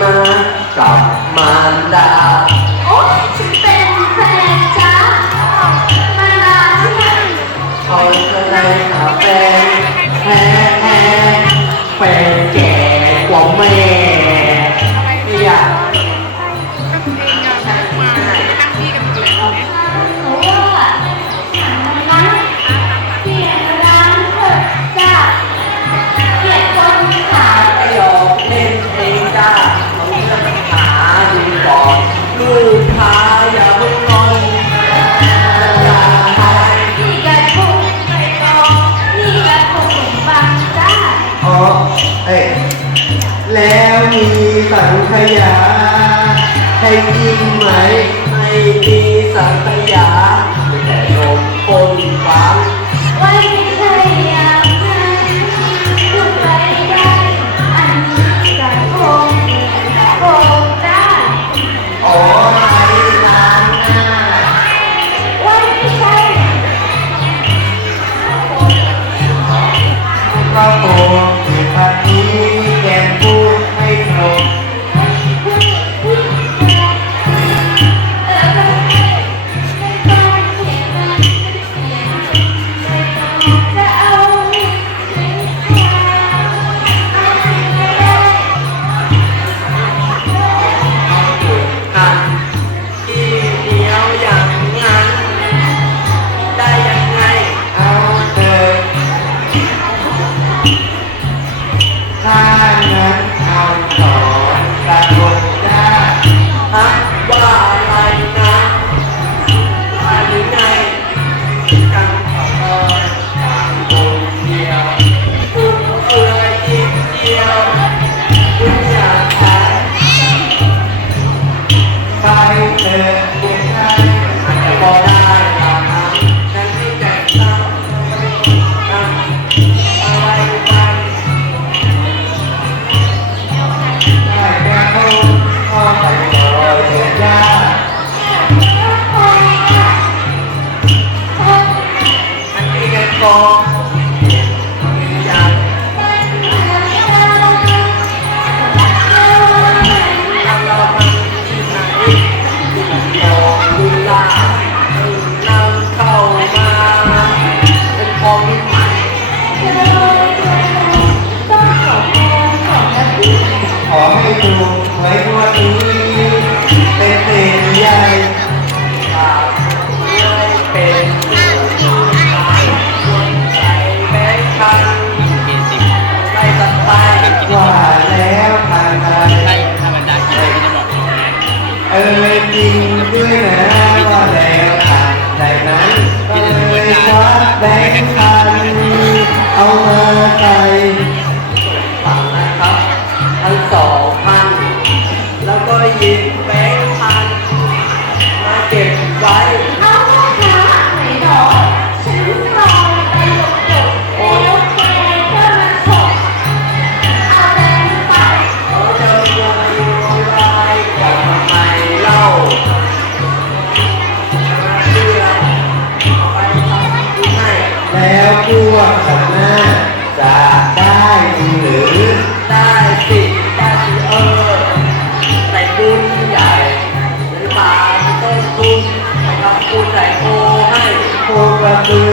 กับมารดา โอ้ยฉันเป็นแฟนจ้ามานานที่ไหนเขาจะได้หาแฟนแท้แท้ ยา ให้จริงไหมไม่มีสังขยา ดูไว้วันนี้เป็นเศษใหญ่เป็นสายคนใจแบงค์พันใส่ตัดไปว่าแล้วทางใดเออจริงด้วยนะว่าแล้วทางใดนั้นก็เลยคว้าแบงค์ สองพัน แล้วก็ยิบแบงค์พัน มาเก็บไว้เขาจะวงวายกับทำไมเล่าเชื่อไปทำให้แล้วกฉัน คุณใส่โคให้โคกระบือ